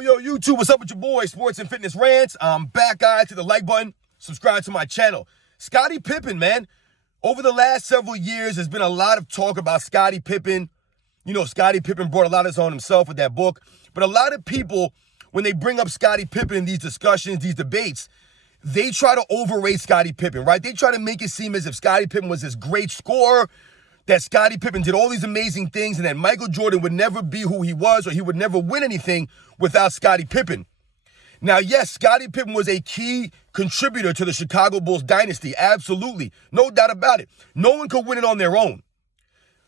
Yo, YouTube, what's up with your boy, Sports and Fitness Rants? I'm back, guys. Hit the like button, subscribe to my channel. Scottie Pippen, man. Over the last several years, there's been a lot of talk about Scottie Pippen. You know, Scottie Pippen brought a lot of this on himself with that book. But a lot of people, when they bring up Scottie Pippen in these discussions, these debates, they try to overrate Scottie Pippen, right? They try to make it seem as if Scottie Pippen was this great scorer, that Scottie Pippen did all these amazing things, and that Michael Jordan would never be who he was, or he would never win anything without Scottie Pippen. Now, yes, Scottie Pippen was a key contributor to the Chicago Bulls dynasty. Absolutely. No doubt about it. No one could win it on their own.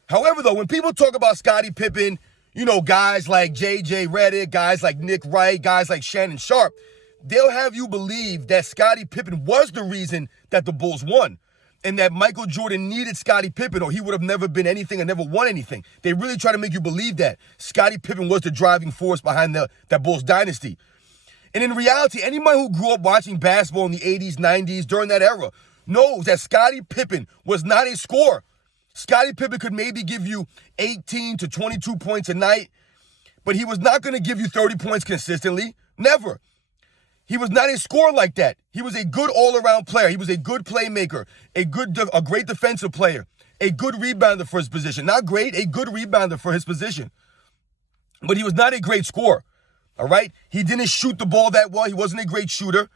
However, though, when people talk about Scottie Pippen, you know, guys like J.J. Redick, guys like Nick Wright, guys like Shannon Sharp, they'll have you believe that Scottie Pippen was the reason that the Bulls won, and that Michael Jordan needed Scottie Pippen or he would have never been anything and never won anything. They really try to make you believe that Scottie Pippen was the driving force behind that Bulls dynasty. And in reality, anybody who grew up watching basketball in the 80s, 90s, during that era, knows that Scottie Pippen was not a scorer. Scottie Pippen could maybe give you 18 to 22 points a night, but he was not going to give you 30 points consistently. Never. He was not a scorer like that. He was a good all-around player. He was a good playmaker, a great defensive player, a good rebounder for his position. Not great, a good rebounder for his position. But he was not a great scorer, all right? He didn't shoot the ball that well. He wasn't a great shooter.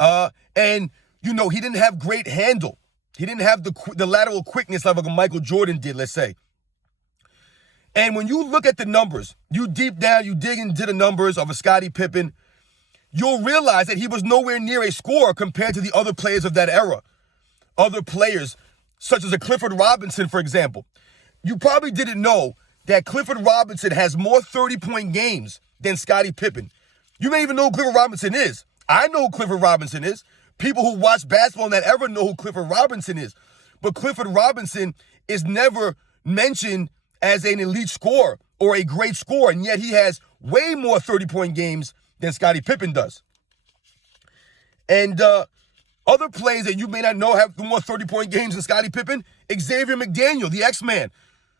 And, you know, he didn't have great handle. He didn't have the lateral quickness like a Michael Jordan did, let's say. And when you look at the numbers, you dig into the numbers of a Scottie Pippen, you'll realize that he was nowhere near a scorer compared to the other players of that era. Other players, such as a Clifford Robinson, for example. You probably didn't know that Clifford Robinson has more 30-point games than Scottie Pippen. You may even know who Clifford Robinson is. I know who Clifford Robinson is. People who watch basketball in that era know who Clifford Robinson is. But Clifford Robinson is never mentioned as an elite scorer or a great scorer, and yet he has way more 30-point games than Scottie Pippen does. And other players that you may not know have more 30-point games than Scottie Pippen, Xavier McDaniel, the X-Man.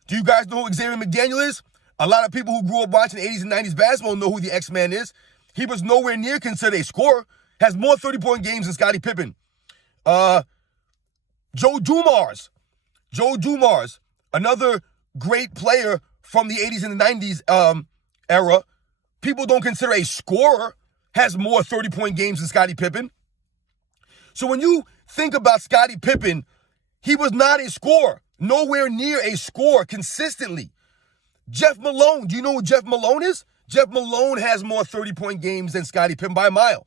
Do you guys know who Xavier McDaniel is? A lot of people who grew up watching 80s and 90s basketball know who the X-Man is. He was nowhere near considered a scorer, has more 30-point games than Scottie Pippen. Joe Dumars, another great player from the 80s and the 90s era, people don't consider a scorer, has more 30-point games than Scottie Pippen. So when you think about Scottie Pippen, he was not a scorer, nowhere near a scorer consistently. Jeff Malone, do you know who Jeff Malone is? Jeff Malone has more 30-point games than Scottie Pippen by a mile.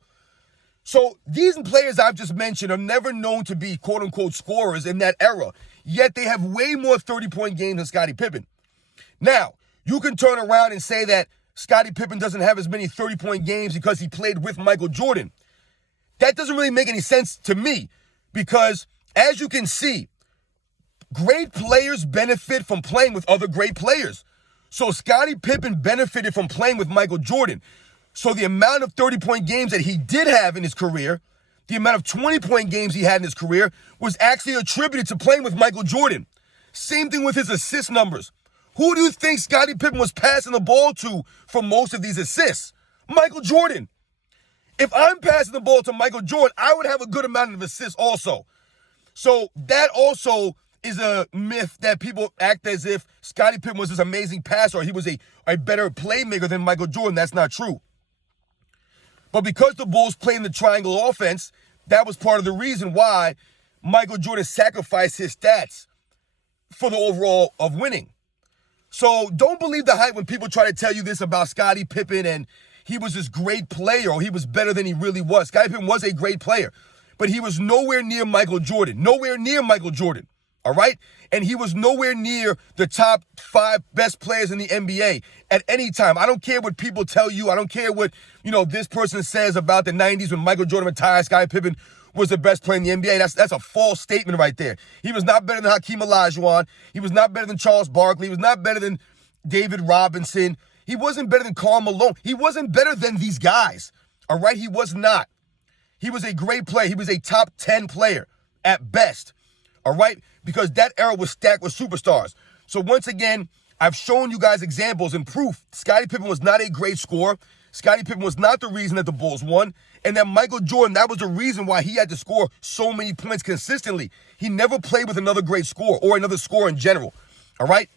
So these players I've just mentioned are never known to be quote-unquote scorers in that era, yet they have way more 30-point games than Scottie Pippen. Now, you can turn around and say that Scottie Pippen doesn't have as many 30-point games because he played with Michael Jordan. That doesn't really make any sense to me because, as you can see, great players benefit from playing with other great players. So Scottie Pippen benefited from playing with Michael Jordan. So the amount of 30-point games that he did have in his career, the amount of 20-point games he had in his career, was actually attributed to playing with Michael Jordan. Same thing with his assist numbers. Who do you think Scottie Pippen was passing the ball to for most of these assists? Michael Jordan. If I'm passing the ball to Michael Jordan, I would have a good amount of assists also. So that also is a myth that people act as if Scottie Pippen was this amazing passer or he was a better playmaker than Michael Jordan. That's not true. But because the Bulls play in the triangle offense, that was part of the reason why Michael Jordan sacrificed his stats for the overall of winning. So don't believe the hype when people try to tell you this about Scottie Pippen and he was this great player or he was better than he really was. Scottie Pippen was a great player, but he was nowhere near Michael Jordan. Nowhere near Michael Jordan, all right? And he was nowhere near the top 5 best players in the NBA at any time. I don't care what people tell you. I don't care what, this person says about the 90s when Michael Jordan retired, Scottie Pippen was the best player in the NBA. That's a false statement right there. He was not better than Hakeem Olajuwon. He was not better than Charles Barkley. He was not better than David Robinson. He wasn't better than Karl Malone. He wasn't better than these guys, all right? He was not. He was a great player. He was a top 10 player at best, all right? Because that era was stacked with superstars. So once again, I've shown you guys examples and proof. Scottie Pippen was not a great scorer. Scottie Pippen was not the reason that the Bulls won, and that Michael Jordan, that was the reason why he had to score so many points consistently. He never played with another great scorer or another scorer in general, all right?